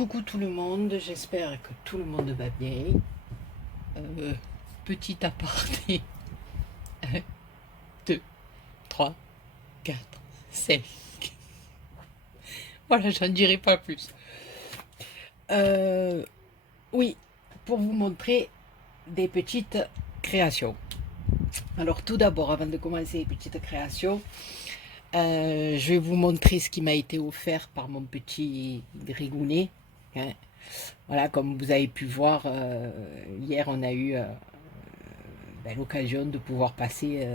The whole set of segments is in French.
Coucou tout le monde, j'espère que tout le monde va bien. Petit aparté, 1, 2, 3, 4, 5. Voilà, j'en dirai pas plus. Oui, pour vous montrer des petites créations. Alors tout d'abord, avant de commencer les petites créations, je vais vous montrer ce qui m'a été offert par mon petit grigounet. Hein. Voilà, comme vous avez pu voir, hier on a eu l'occasion de pouvoir passer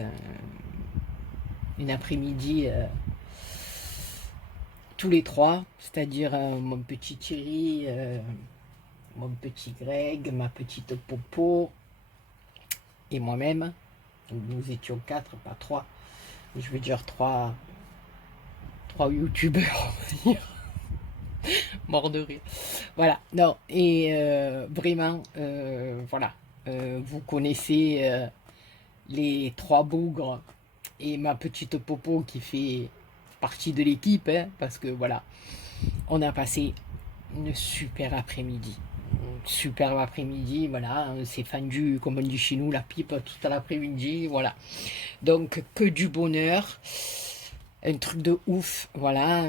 une après-midi tous les trois, c'est-à-dire mon petit Thierry, mon petit Greg, ma petite Popo et moi-même. Nous étions quatre, pas trois. Je veux dire trois youtubeurs, on va dire. Mort de rire. Voilà, non, et vraiment, voilà, vous connaissez les trois bougres et ma petite Popo qui fait partie de l'équipe, hein, parce que voilà, on a passé une super après-midi. Superbe après-midi, voilà, on s'est fendu, comme on dit chez nous, la pipe toute l'après-midi, voilà. Donc, que du bonheur, un truc de ouf, voilà.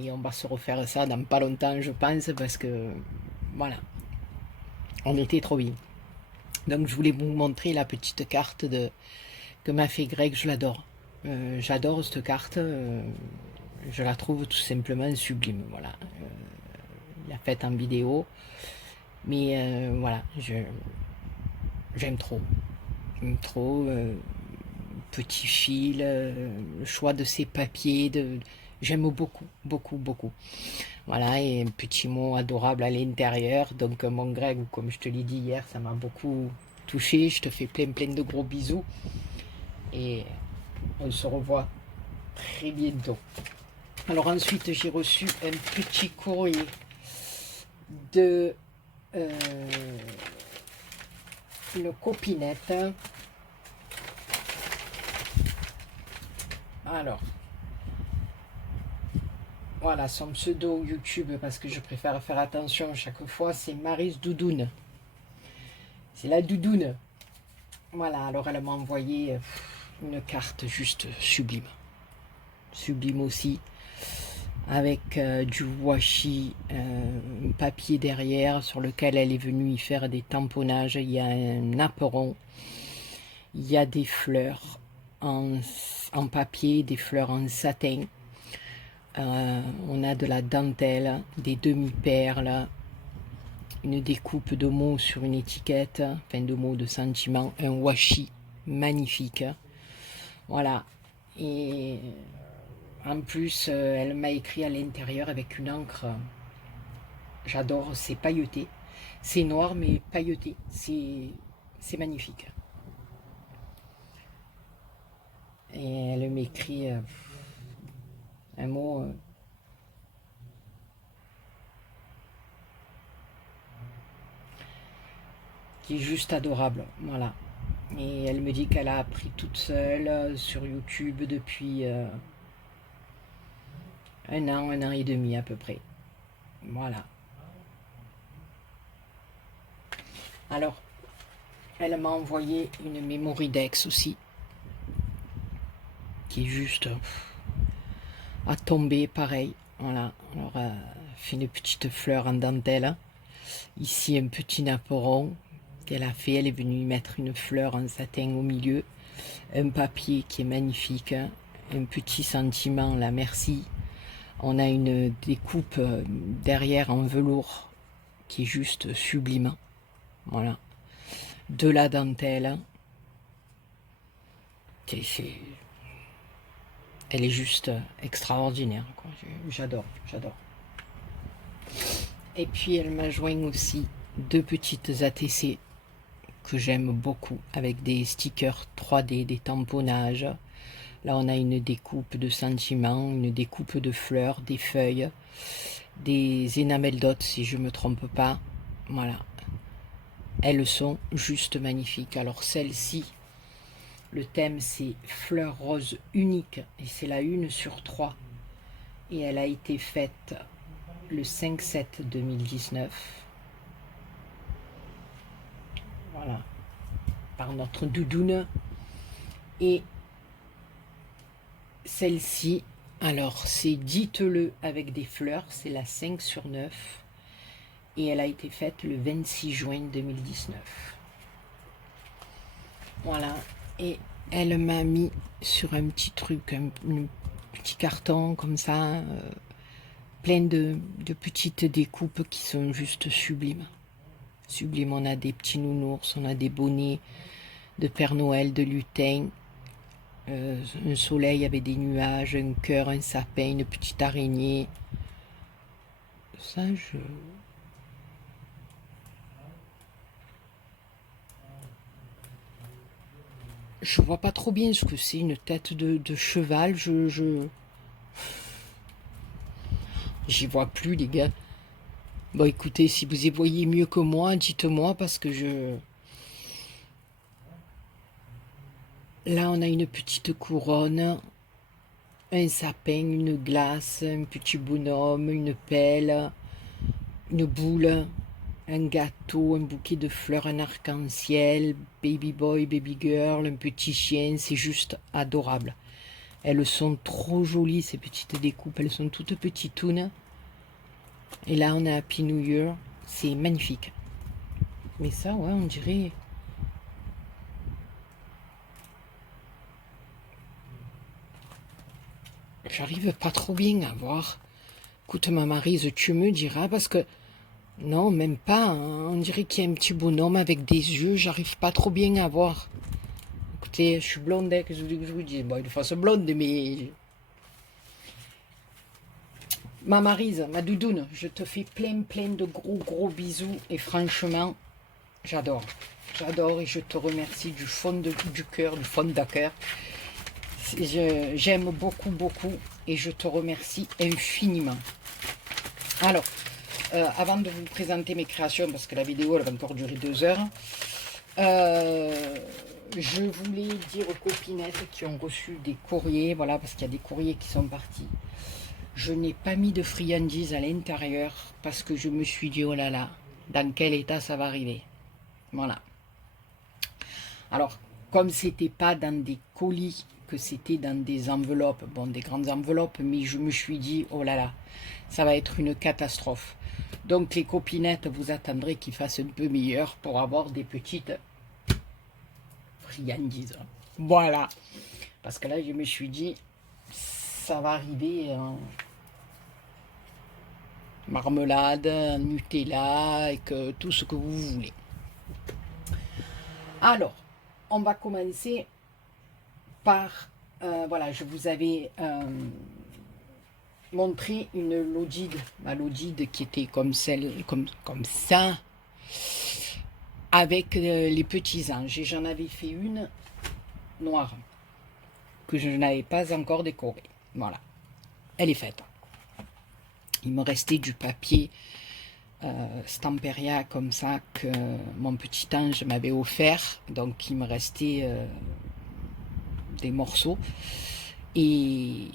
Et on va se refaire ça dans pas longtemps, je pense, parce que, voilà, on était trop bien. Donc, je voulais vous montrer la petite carte que m'a fait Greg, je l'adore. J'adore cette carte, je la trouve tout simplement sublime, voilà. Il l'a faite en vidéo, mais voilà, j'aime trop. J'aime trop. Petit fil, le choix de ces papiers, j'aime beaucoup, beaucoup, beaucoup. Voilà, et un petit mot adorable à l'intérieur. Donc mon Greg, comme je te l'ai dit hier, ça m'a beaucoup touché. Je te fais plein, plein de gros bisous. Et on se revoit très bientôt. Alors ensuite, j'ai reçu un petit courrier de une copinette. Alors, voilà, son pseudo YouTube, parce que je préfère faire attention chaque fois, c'est Maryse Doudoune. C'est la Doudoune. Voilà, alors elle m'a envoyé une carte juste sublime. Sublime aussi. Avec du washi, un papier derrière sur lequel elle est venue y faire des tamponnages. Il y a un apron. Il y a des fleurs en papier, des fleurs en satin. On a de la dentelle, des demi-perles, une découpe de mots sur une étiquette, enfin de mots, de sentiments, un washi magnifique. Voilà. Et en plus, elle m'a écrit à l'intérieur avec une encre. J'adore, c'est pailleté. C'est noir mais pailleté. C'est magnifique. Et elle m'écrit un mot qui est juste adorable. Voilà. Et elle me dit qu'elle a appris toute seule sur YouTube depuis un an et demi à peu près. Voilà. Alors, elle m'a envoyé une Mémoridex aussi, qui est juste à tomber, pareil. Voilà. Alors, fait une petite fleur en dentelle. Ici, un petit napperon qu'elle a fait. Elle est venue mettre une fleur en satin au milieu. Un papier qui est magnifique. Un petit sentiment, là, merci. On a une découpe derrière en velours qui est juste sublime. Voilà. De la dentelle. Elle est juste extraordinaire. J'adore, j'adore. Et puis elle m'a joint aussi deux petites ATC que j'aime beaucoup avec des stickers 3D, des tamponnages. Là on a une découpe de sentiments, une découpe de fleurs, des feuilles, des enamel dots si je ne me trompe pas. Voilà. Elles sont juste magnifiques. Alors celle-ci, le thème c'est fleurs roses uniques et c'est la 1 sur 3. Et elle a été faite le 5/7/2019. Voilà, par notre doudoune. Et celle-ci, alors c'est dites-le avec des fleurs, c'est la 5/9 et elle a été faite le 26 juin 2019. Voilà, et elle m'a mis sur un petit truc, un petit carton comme ça, plein de petites découpes qui sont juste sublimes. Sublimes, on a des petits nounours, on a des bonnets de Père Noël, de lutin, un soleil avec des nuages, un cœur, un sapin, une petite araignée. Ça, je vois pas trop bien ce que c'est, une tête de cheval, j'y vois plus les gars. Bon écoutez, si vous y voyez mieux que moi, dites-moi parce que là on a une petite couronne, un sapin, une glace, un petit bonhomme, une pelle, une boule, un gâteau, un bouquet de fleurs, un arc-en-ciel, baby boy, baby girl, un petit chien, c'est juste adorable. Elles sont trop jolies ces petites découpes, elles sont toutes petitounes. Et là on a Happy New Year, c'est magnifique. Mais ça ouais on dirait... J'arrive pas trop bien à voir. Écoute ma Maryse, tu me diras parce que... Non, même pas, hein. On dirait qu'il y a un petit bonhomme avec des yeux, j'arrive pas trop bien à voir. Écoutez, je suis blonde, hein, que je vous dis. Bon, une face blonde, mais... Ma Maryse, ma doudoune, je te fais plein de gros bisous. Et franchement, j'adore. J'adore et je te remercie du fond du cœur, du fond de cœur. J'aime beaucoup et je te remercie infiniment. Alors, avant de vous présenter mes créations, parce que la vidéo elle va encore durer 2 heures, je voulais dire aux copinettes qui ont reçu des courriers, voilà, parce qu'il y a des courriers qui sont partis. Je n'ai pas mis de friandises à l'intérieur parce que je me suis dit, oh là là, dans quel état ça va arriver. Voilà. Alors, comme c'était pas dans des colis, que c'était dans des enveloppes, bon, des grandes enveloppes, mais je me suis dit, oh là là, ça va être une catastrophe. Donc, les copinettes, vous attendrez qu'ils fassent un peu meilleur pour avoir des petites friandises. Voilà. Parce que là, je me suis dit, ça va arriver en marmelade, en Nutella, avec tout ce que vous voulez. Alors, on va commencer par, voilà, je vous avais montré une lodide, ma lodide qui était comme celle, comme ça, avec les petits anges. Et j'en avais fait une noire, que je n'avais pas encore décorée. Voilà, elle est faite. Il me restait du papier Stamperia comme ça que mon petit ange m'avait offert. Donc il me restait des morceaux. Et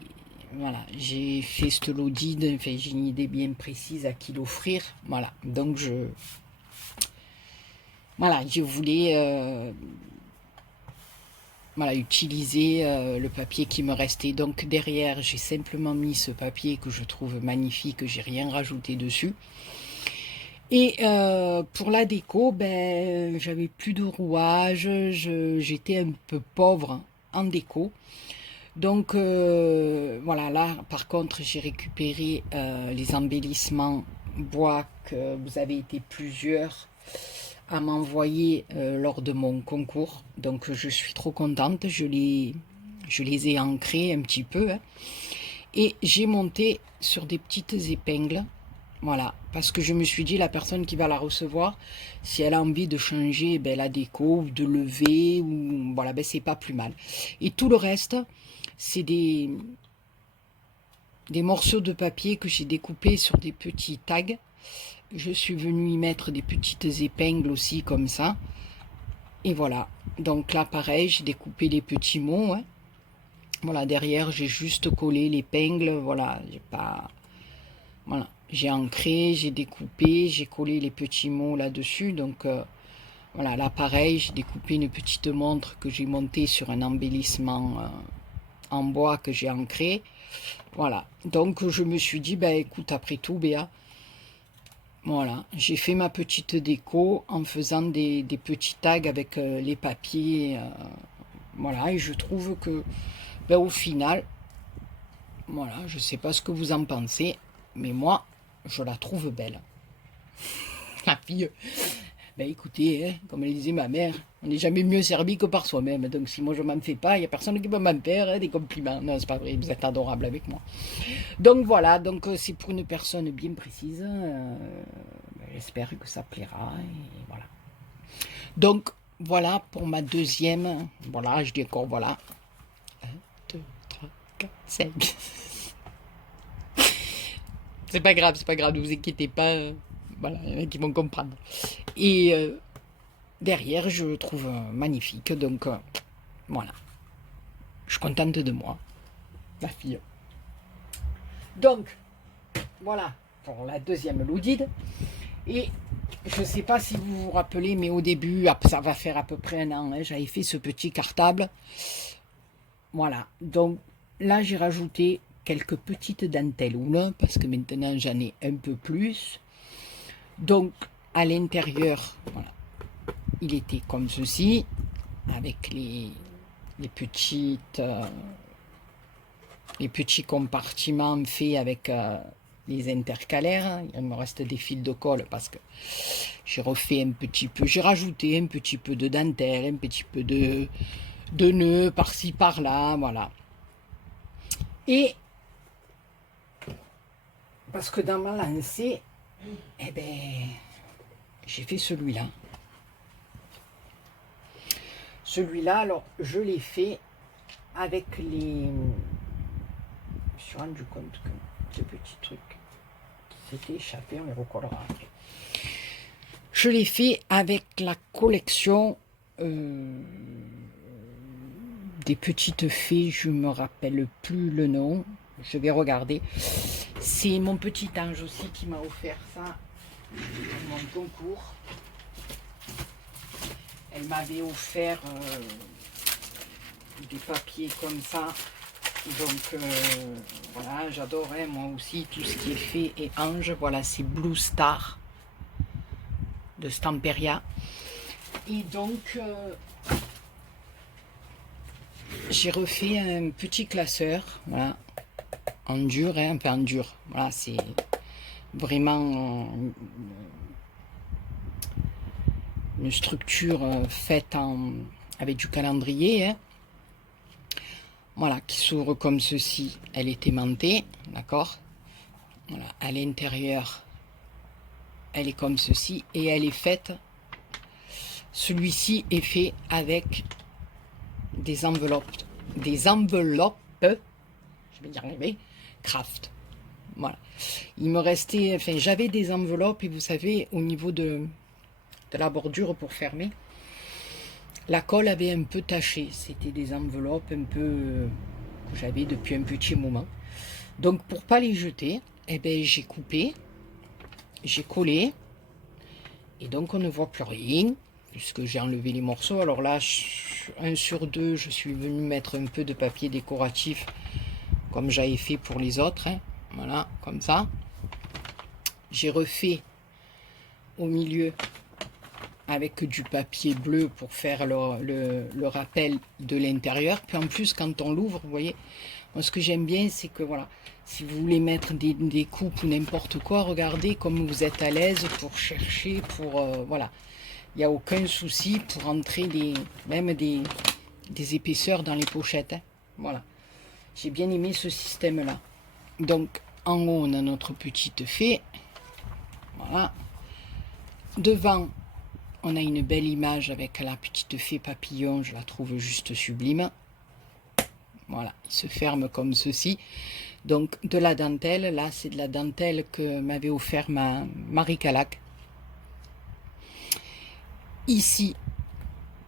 voilà, j'ai fait cette lodide, enfin, j'ai une idée bien précise à qui l'offrir. Voilà, donc voilà, je voulais voilà, utiliser le papier qui me restait. Donc derrière, j'ai simplement mis ce papier que je trouve magnifique, j'ai rien rajouté dessus. Et pour la déco, ben, j'avais plus de rouage, j'étais un peu pauvre en déco. Donc voilà, là par contre j'ai récupéré les embellissements bois que vous avez été plusieurs à m'envoyer lors de mon concours. Donc je suis trop contente, je les ai ancrés un petit peu. Hein. Et j'ai monté sur des petites épingles. Voilà, parce que je me suis dit, la personne qui va la recevoir, si elle a envie de changer ben, la déco, ou de lever, ou voilà, ben, c'est pas plus mal. Et tout le reste, c'est des morceaux de papier que j'ai découpés sur des petits tags. Je suis venue y mettre des petites épingles aussi, comme ça. Et voilà, donc là, pareil, j'ai découpé les petits mots. Hein. Voilà, derrière, j'ai juste collé l'épingle, voilà, j'ai pas... Voilà, j'ai ancré, j'ai découpé, j'ai collé les petits mots là-dessus. Donc voilà, là pareil, j'ai découpé une petite montre que j'ai montée sur un embellissement en bois que j'ai ancré. Voilà, donc je me suis dit, ben écoute, après tout, Béa, voilà, j'ai fait ma petite déco en faisant des petits tags avec les papiers. Voilà, et je trouve que, ben, au final, voilà, je sais pas ce que vous en pensez, mais moi, je la trouve belle. La fille, ben écoutez, hein, comme elle disait ma mère, on n'est jamais mieux servi que par soi-même. Donc si moi je m'en fais pas, il n'y a personne qui peut m'en faire des compliments. Non, c'est pas vrai, vous êtes adorable avec moi. Donc voilà, donc c'est pour une personne bien précise. J'espère que ça plaira. Et voilà. Donc voilà pour ma deuxième. Voilà, je dis encore voilà. 1, 2, 3, 4, 5. C'est pas grave, ne vous inquiétez pas. Voilà, il y en a qui vont comprendre. Et derrière, je le trouve magnifique. Donc voilà, je suis contente de moi, ma fille. Donc voilà pour la deuxième Loudide. Et je ne sais pas si vous vous rappelez, mais au début, ça va faire à peu près un an, hein, j'avais fait ce petit cartable. Voilà, donc là j'ai rajouté quelques petites dentelles parce que maintenant j'en ai un peu plus. Donc à l'intérieur, voilà, il était comme ceci, avec les petites, les petits compartiments faits avec les intercalaires. Il me reste des fils de colle parce que j'ai refait un petit peu, j'ai rajouté un petit peu de dentelle, un petit peu de nœuds par-ci par-là, voilà. Et parce que dans ma lancée, eh ben, j'ai fait celui-là. Celui-là, alors je l'ai fait avec les. Je me suis rendu compte que ce petit truc qui s'était échappé, on les recollera après. Je l'ai fait avec la collection des petites fées, je ne me rappelle plus le nom, je vais regarder. C'est mon petit ange aussi qui m'a offert ça, mon concours. Elle m'avait offert des papiers comme ça. Donc voilà, j'adore moi aussi tout ce qui est fée et ange. Voilà, c'est Blue Star de Stamperia. Et donc j'ai refait un petit classeur, voilà, en dur, un peu en dur. Voilà, c'est vraiment une structure faite avec du calendrier. Hein. Voilà, qui s'ouvre comme ceci. Elle est aimantée, d'accord. Voilà, à l'intérieur, elle est comme ceci et elle est faite. Celui-ci est fait avec des enveloppes, je vais y arriver, craft. Voilà. Il me restait, enfin, j'avais des enveloppes et vous savez, au niveau de la bordure pour fermer, la colle avait un peu taché. C'était des enveloppes un peu que j'avais depuis un petit moment. Donc pour pas les jeter, eh ben, j'ai coupé, j'ai collé et donc on ne voit plus rien puisque j'ai enlevé les morceaux. Alors là, 1 sur 2, je suis venu mettre un peu de papier décoratif comme j'avais fait pour les autres. Hein. Voilà, comme ça. J'ai refait au milieu avec du papier bleu pour faire le rappel de l'intérieur. Puis en plus, quand on l'ouvre, vous voyez, moi ce que j'aime bien, c'est que voilà, si vous voulez mettre des coupes ou n'importe quoi, regardez comme vous êtes à l'aise pour chercher, pour voilà. Il n'y a aucun souci pour entrer même des épaisseurs dans les pochettes. Hein. Voilà. J'ai bien aimé ce système-là. Donc, en haut, on a notre petite fée. Voilà. Devant, on a une belle image avec la petite fée papillon. Je la trouve juste sublime. Voilà. Il se ferme comme ceci. Donc, de la dentelle. Là, c'est de la dentelle que m'avait offert Marie Calac. Ici,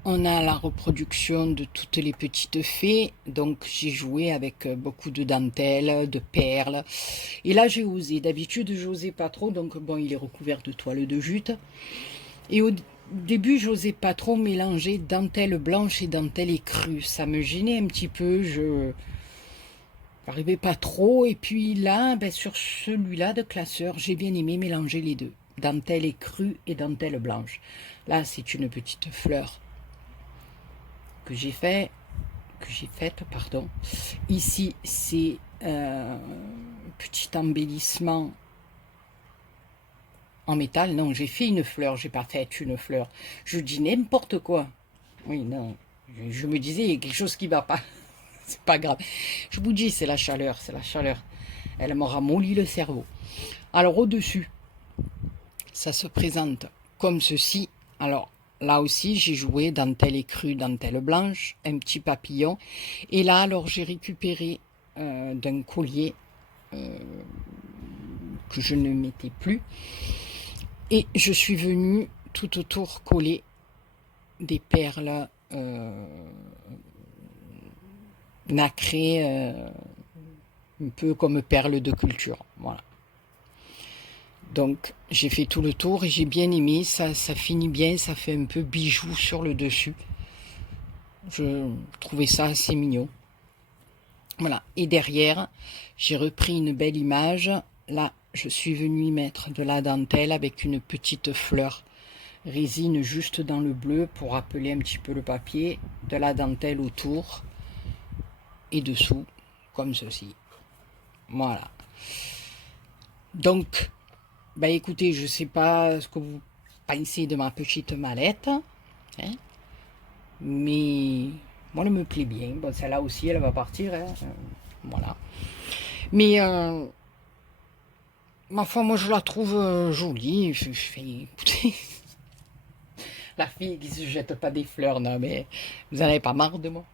on a la reproduction de toutes les petites fées. Donc j'ai joué avec beaucoup de dentelles, de perles. Et là j'ai osé. D'habitude j'osais pas trop. Donc bon, il est recouvert de toile de jute. Et au début j'osais pas trop mélanger dentelle blanche et dentelle écrue. Ça me gênait un petit peu. Je n'arrivais pas trop. Et puis là, ben, sur celui-là de classeur, j'ai bien aimé mélanger les deux. Dentelle écrue et dentelle blanche. Là c'est une petite fleur que j'ai faite, pardon. Ici, c'est petit embellissement en métal. Non, j'ai fait une fleur, j'ai pas fait une fleur. Je dis n'importe quoi. Oui, non, je me disais, il y a quelque chose qui va pas. C'est pas grave. Je vous dis, c'est la chaleur, c'est la chaleur. Elle m'a ramolli le cerveau. Alors, au-dessus, ça se présente comme ceci. Alors, là aussi, j'ai joué dentelle écrue, dentelle blanche, un petit papillon. Et là, alors, j'ai récupéré d'un collier que je ne mettais plus. Et je suis venue tout autour coller des perles nacrées, un peu comme perles de culture. Voilà. Donc, j'ai fait tout le tour et j'ai bien aimé. Ça finit bien, ça fait un peu bijou sur le dessus. Je trouvais ça assez mignon. Voilà. Et derrière, j'ai repris une belle image. Là, je suis venue y mettre de la dentelle avec une petite fleur résine juste dans le bleu pour rappeler un petit peu le papier. De la dentelle autour et dessous, comme ceci. Voilà. Donc, bah écoutez, je sais pas ce que vous pensez de ma petite mallette, hein, mais moi elle me plaît bien. Bon, celle-là aussi, elle va partir, hein, voilà. Mais ma foi, moi je la trouve jolie. Je fais, écoutez, la fille qui se jette pas des fleurs, non mais vous n'en avez pas marre de moi.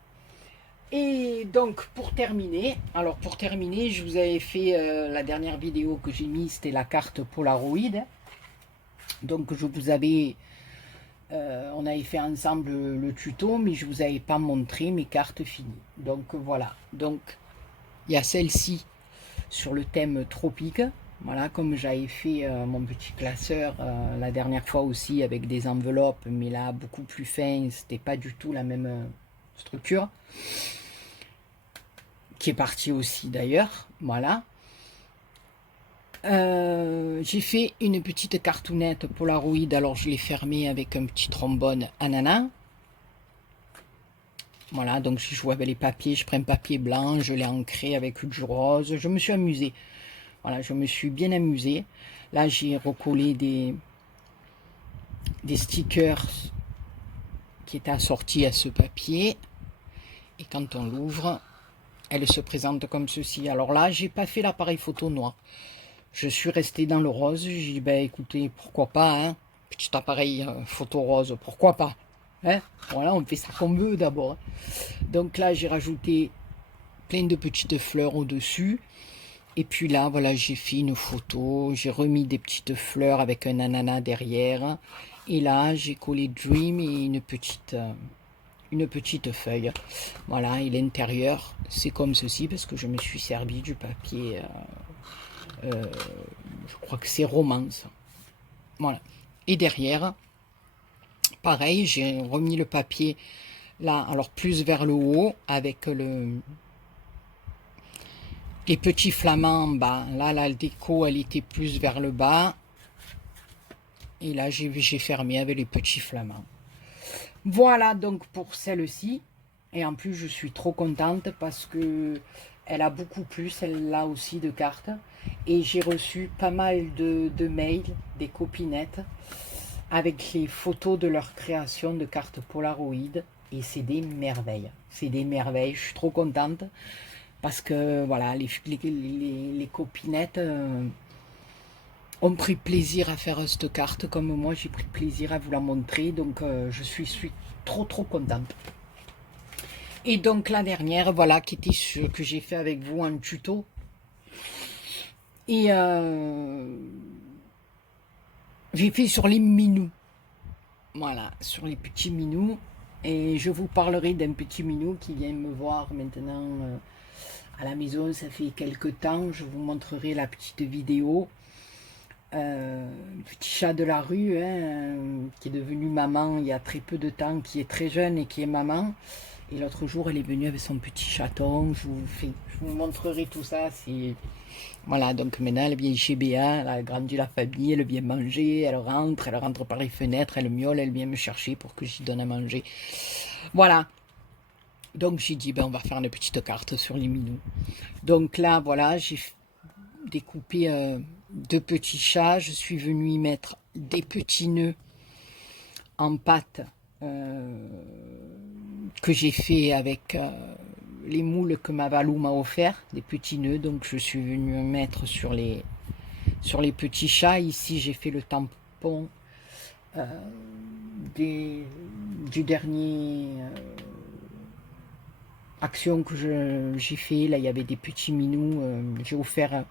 Et donc pour terminer, je vous avais fait la dernière vidéo que j'ai mise, c'était la carte Polaroid. Donc je vous avais, on avait fait ensemble le tuto, mais je vous avais pas montré mes cartes finies. Donc voilà, donc il y a celle-ci sur le thème tropique. Voilà, comme j'avais fait mon petit classeur la dernière fois aussi avec des enveloppes, mais là beaucoup plus fin, c'était pas du tout la même structure. Qui est parti aussi d'ailleurs, voilà. J'ai fait une petite cartoonette Polaroid, alors je l'ai fermée avec un petit trombone ananas. Voilà, donc je joue avec les papiers, je prends un papier blanc, je l'ai ancré avec du rose, je me suis amusée. Voilà, je me suis bien amusée. Là, j'ai recollé des stickers qui étaient assortis à ce papier. Et quand on l'ouvre, elle se présente comme ceci. Alors là, j'ai pas fait l'appareil photo noir. Je suis resté dans le rose. J'ai dit, ben écoutez, pourquoi pas, hein, petit appareil photo rose, pourquoi pas, hein, voilà, on fait ça comme veut d'abord. Donc là, j'ai rajouté plein de petites fleurs au-dessus. Et puis là, voilà, j'ai fait une photo. J'ai remis des petites fleurs avec un ananas derrière. Et là, j'ai collé Dream et une petite feuille. Voilà, et l'intérieur, c'est comme ceci parce que je me suis servi du papier... je crois que c'est Romance. Voilà. Et derrière, pareil, j'ai remis le papier là, alors plus vers le haut, avec les petits flamants en bas. Là, la déco, elle était plus vers le bas. Et là, j'ai fermé avec les petits flamants. Voilà donc pour celle-ci. Et en plus, je suis trop contente parce que elle a beaucoup plus, elle a aussi de cartes. Et j'ai reçu pas mal de mails des copinettes avec les photos de leur création de cartes Polaroid. Et c'est des merveilles. C'est des merveilles. Je suis trop contente parce que voilà, les copinettes ont pris plaisir à faire cette carte comme moi. J'ai pris plaisir à vous la montrer. Donc je suis trop contente. Et donc la dernière, voilà, qui était ce que j'ai fait avec vous en tuto. Et j'ai fait sur les minous. Voilà, sur les petits minous. Et je vous parlerai d'un petit minou qui vient me voir maintenant à la maison. Ça fait quelques temps. Je vous montrerai la petite vidéo. Petit chat de la rue, hein, qui est devenu maman il y a très peu de temps, qui est très jeune et qui est maman. Et l'autre jour, elle est venue avec son petit chaton. Je vous montrerai tout ça. Voilà, donc maintenant, elle vient chez Béa, elle a grandi la famille, elle vient manger, elle rentre par les fenêtres, elle miaule, elle vient me chercher pour que j'y donne à manger. Voilà. Donc j'ai dit, ben, on va faire une petite carte sur les minous. Donc là, voilà, j'ai découpé 2 petits chats. Je suis venue y mettre des petits nœuds en pâte que j'ai fait avec les moules que ma Valou m'a offert, des petits nœuds. Donc je suis venue mettre sur les petits chats. Ici j'ai fait le tampon du dernier action que j'ai fait. Là il y avait des petits minous. J'ai offert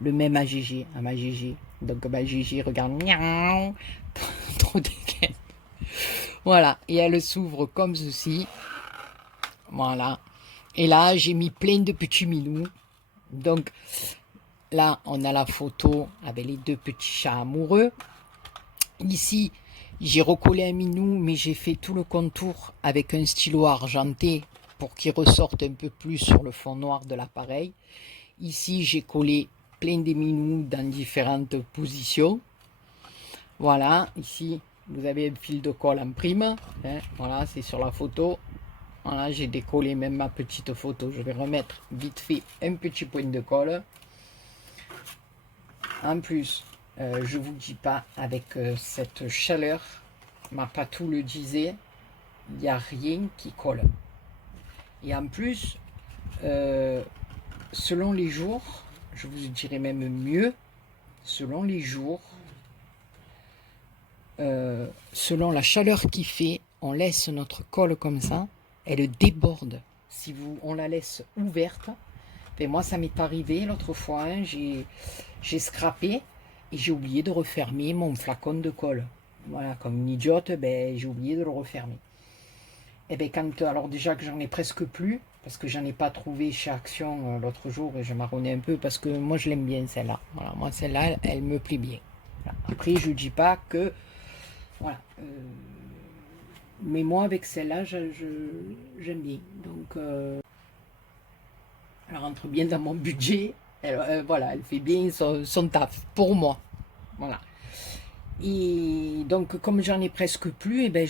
le même à Gégé, à ma Gégé. Donc ma Gégé regarde, miaou, trop dégaine. Voilà, et elle s'ouvre comme ceci. Voilà. Et là, j'ai mis plein de petits minous. Donc, là, on a la photo avec les 2 petits chats amoureux. Ici, j'ai recollé un minou, mais j'ai fait tout le contour avec un stylo argenté pour qu'il ressorte un peu plus sur le fond noir de l'appareil. Ici, j'ai collé plein de minous dans différentes positions. Voilà, ici, vous avez un fil de colle en prime. Hein, voilà, c'est sur la photo. Voilà, j'ai décollé même ma petite photo. Je vais remettre vite fait un petit point de colle. En plus, je vous dis pas, avec cette chaleur, ma patou le disait, il n'y a rien qui colle. Et en plus, selon les jours, je vous dirais même mieux, selon les jours, selon la chaleur qu'il fait, on laisse notre colle comme ça, elle déborde. Si on la laisse ouverte, ben moi ça m'est arrivé l'autre fois, hein, j'ai scrappé et j'ai oublié de refermer mon flacon de colle. Voilà, comme une idiote, ben, j'ai oublié de le refermer. Et ben alors déjà que j'en ai presque plus, parce que j'en ai pas trouvé chez Action l'autre jour et je marronnais un peu parce que moi je l'aime bien celle-là. Voilà, moi celle-là, elle me plaît bien. Voilà. Après, je dis pas que voilà. Mais moi, avec celle-là, j'aime bien. Donc, elle rentre bien dans mon budget. Voilà, elle fait bien son taf, pour moi. Voilà. Et donc, comme j'en ai presque plus, et ben,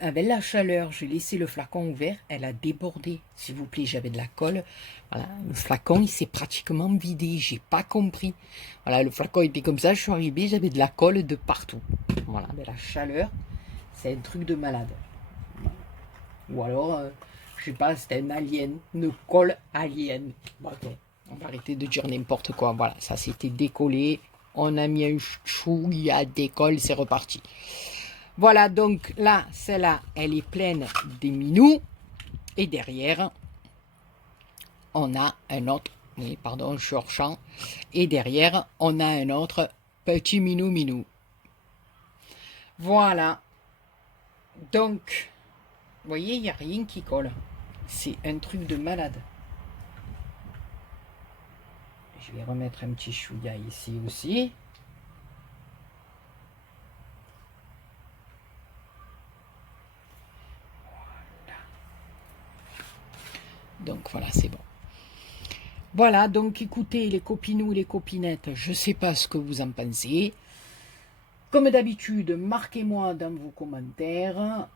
avec la chaleur, j'ai laissé le flacon ouvert. Elle a débordé, s'il vous plaît. J'avais de la colle. Voilà, le flacon, il s'est pratiquement vidé. J'ai pas compris. Voilà, le flacon était comme ça. Je suis arrivée, j'avais de la colle de partout. Voilà, mais la chaleur, c'est un truc de malade. Ou alors, je sais pas, c'était un alien, une colle alien. Bon, ok, on va arrêter de dire n'importe quoi. Voilà, ça s'était décollé. On a mis un chou, il y a décolle, c'est reparti. Voilà, donc là, celle-là, elle est pleine des minous. Et derrière, on a un autre. Oui, pardon, je suis hors champ. Et derrière, on a un autre petit minou. Voilà. Donc, vous voyez, il n'y a rien qui colle. C'est un truc de malade. Je vais remettre un petit chouïa ici aussi. Voilà. Donc voilà, c'est bon. Voilà, donc écoutez les copinous, les copinettes, je ne sais pas ce que vous en pensez. Comme d'habitude, marquez-moi dans vos commentaires.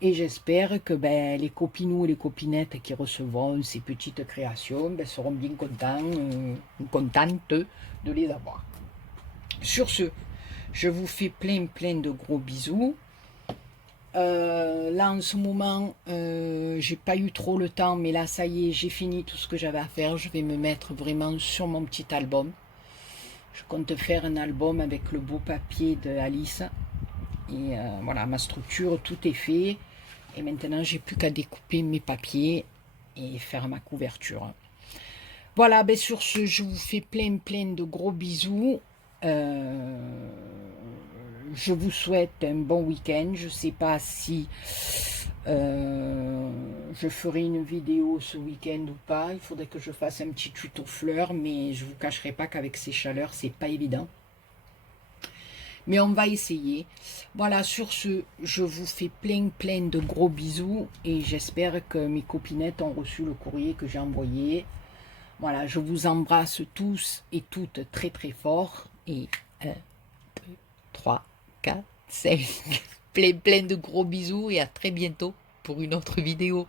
Et j'espère que les copinous et les copinettes qui recevront ces petites créations seront bien contentes de les avoir. Sur ce, je vous fais plein de gros bisous. Là en ce moment, j'ai pas eu trop le temps, mais là ça y est, j'ai fini tout ce que j'avais à faire. Je vais me mettre vraiment sur mon petit album. Je compte faire un album avec le beau papier de Alice. Et voilà, ma structure, tout est fait. Et maintenant, j'ai plus qu'à découper mes papiers et faire ma couverture. Voilà, sur ce, je vous fais plein de gros bisous. Je vous souhaite un bon week-end. Je ne sais pas si Je ferai une vidéo ce week-end ou pas. Il faudrait que je fasse un petit tuto fleurs, mais je vous cacherai pas qu'avec ces chaleurs, c'est pas évident. Mais on va essayer. Voilà, sur ce, je vous fais plein de gros bisous et j'espère que mes copinettes ont reçu le courrier que j'ai envoyé. Voilà, je vous embrasse tous et toutes très fort. Et 1, 2, 3, 4, 5. Plein de gros bisous et à très bientôt pour une autre vidéo.